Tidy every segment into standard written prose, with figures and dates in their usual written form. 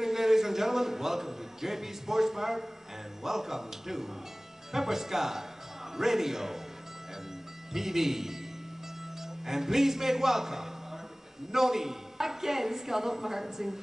Ladies and gentlemen, welcome to JP Sports Bar and welcome to Pepper Sky Radio and TV. And please make welcome Noni. Again, skal op maar zingen.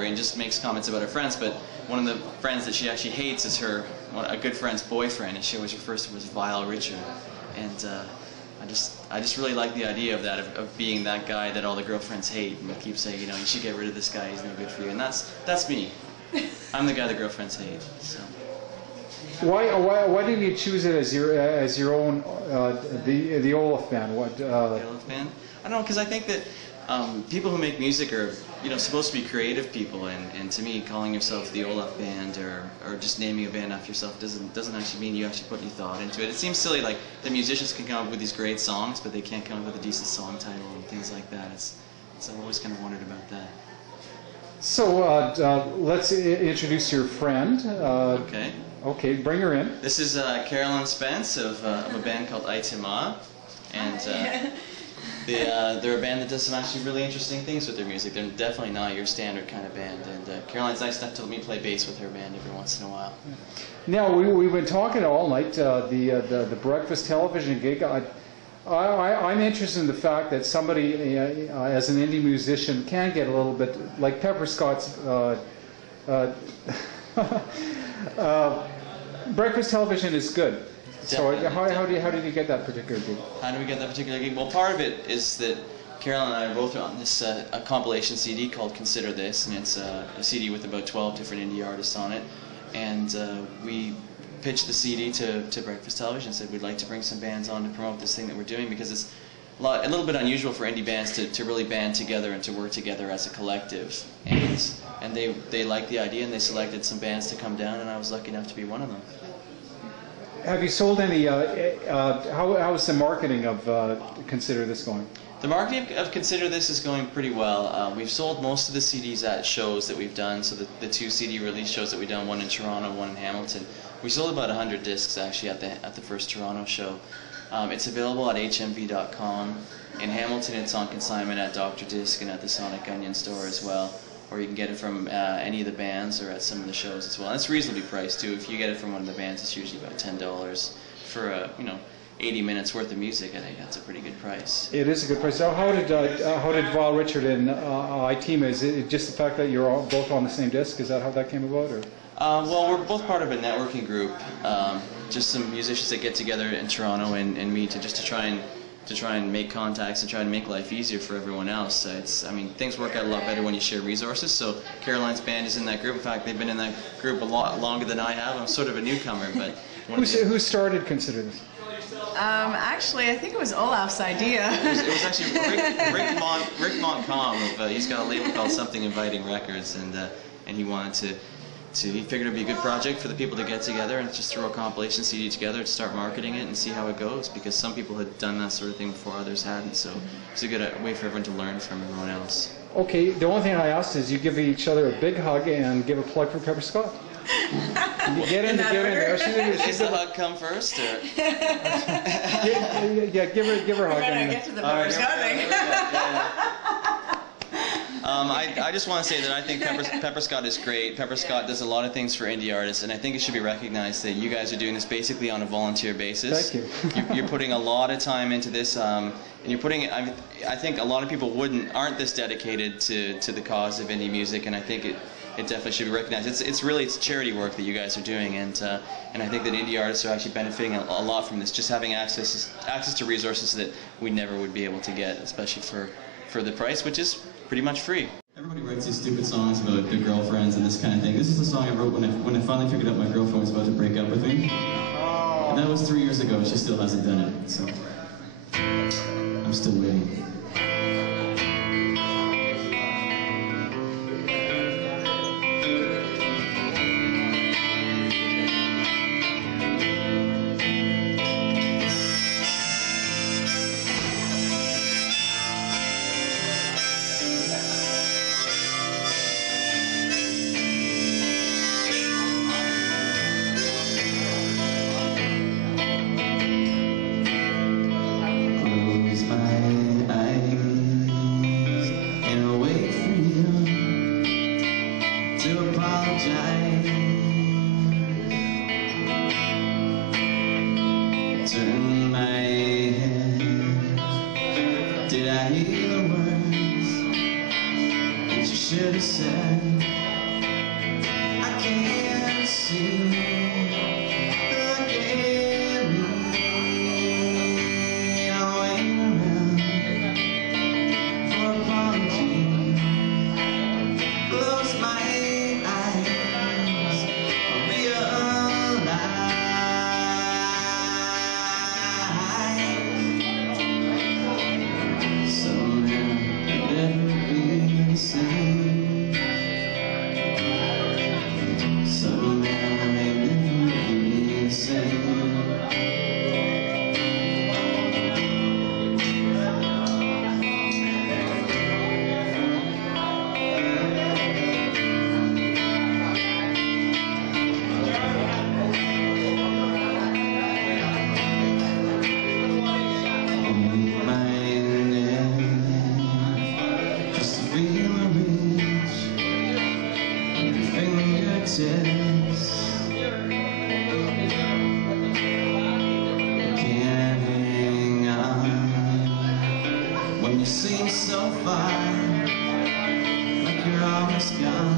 And just makes comments about her friends, but one of the friends that she actually hates is a good friend's boyfriend, and she always refers to him as Vile Richard. And I just really like the idea of that, of being that guy that all the girlfriends hate, and keep saying, you know, you should get rid of this guy, he's no good for you. And that's me. I'm the guy the girlfriends hate. So. Why didn't you choose it as your own the Olaf band? The Olaf band? I don't know, because I think that people who make music are supposed to be creative people, and to me, calling yourself the Olaf band or just naming a band after yourself doesn't actually mean you actually put any thought into it. It seems silly, like the musicians can come up with these great songs, but they can't come up with a decent song title and things like that. I've always kind of wondered about that. So let's introduce your friend. Okay. Okay, bring her in. This is Caroline Spence of a band called Aitima, and they're a band that does some actually really interesting things with their music. They're definitely not your standard kind of band, and Caroline's nice enough to let me play bass with her band every once in a while. Now, we've been talking all night, the breakfast television gig. I'm interested in the fact that somebody, as an indie musician, can get a little bit, like Pepper Scott's breakfast television is good. So how did you get that particular gig? How did we get that particular gig? Well, part of it is that Caroline and I are both on this a compilation CD called Consider This, and it's a CD with about 12 different indie artists on it. And we pitched the CD to Breakfast Television and said we'd like to bring some bands on to promote this thing that we're doing, because it's a little bit unusual for indie bands to really band together and to work together as a collective. And they liked the idea, and they selected some bands to come down, and I was lucky enough to be one of them. Have you sold any, how is the marketing of Consider This going? The marketing of Consider This is going pretty well. We've sold most of the CDs at shows that we've done, so the 2 CD release shows that we've done, one in Toronto, one in Hamilton. We sold about 100 discs actually at the first Toronto show. It's available at hmv.com. In Hamilton, it's on consignment at Dr. Disc and at the Sonic Onion store as well. Or you can get it from any of the bands or at some of the shows as well. And it's reasonably priced too. If you get it from one of the bands, it's usually about $10 for 80 minutes worth of music. I think that's a pretty good price. It is a good price. So how did Val Richard and Aitima? Is it just the fact that you're both on the same disc? Is that how that came about, or? Well, we're both part of a networking group. Just some musicians that get together in Toronto and meet to try and make contacts and try and make life easier for everyone else. Things work out a lot better when you share resources. So Caroline's band is in that group. In fact, they've been in that group a lot longer than I have. I'm sort of a newcomer, but who started Consider This? Actually, I think it was Olaf's idea. It was actually Rick Montcalm. He's got a label called Something Inviting Records, and he wanted to. He figured it would be a good project for the people to get together and just throw a compilation CD together to start marketing it and see how it goes, because some people had done that sort of thing before, others hadn't, so it's a good way for everyone to learn from everyone else. Okay, the only thing I asked is you give each other a big hug and give a plug for Pepper Scott. You get in there. Does the hug come first, or? yeah, give her a hug. We're gonna get to the Pepper Scott thing. I just want to say that I think Pepper Scott is great. Pepper Scott does a lot of things for indie artists, and I think it should be recognized that you guys are doing this basically on a volunteer basis. Thank you. You're putting a lot of time into this, and you're putting it. I think a lot of people aren't this dedicated to the cause of indie music, and I think it definitely should be recognized. It's charity work that you guys are doing, and I think that indie artists are actually benefiting a lot from this, just having access to resources that we never would be able to get, especially for the price, which is pretty much free. Everybody writes these stupid songs about their girlfriends and this kind of thing. This is a song I wrote when I finally figured out my girlfriend was about to break up with me. And that was 3 years ago. She still hasn't done it, so I'm still waiting. Turn my head. Did I hear the words that you should have said? I can't see the game. I'm waiting around for apology. Close my eyes, I realize when you seem so far, like you're almost gone.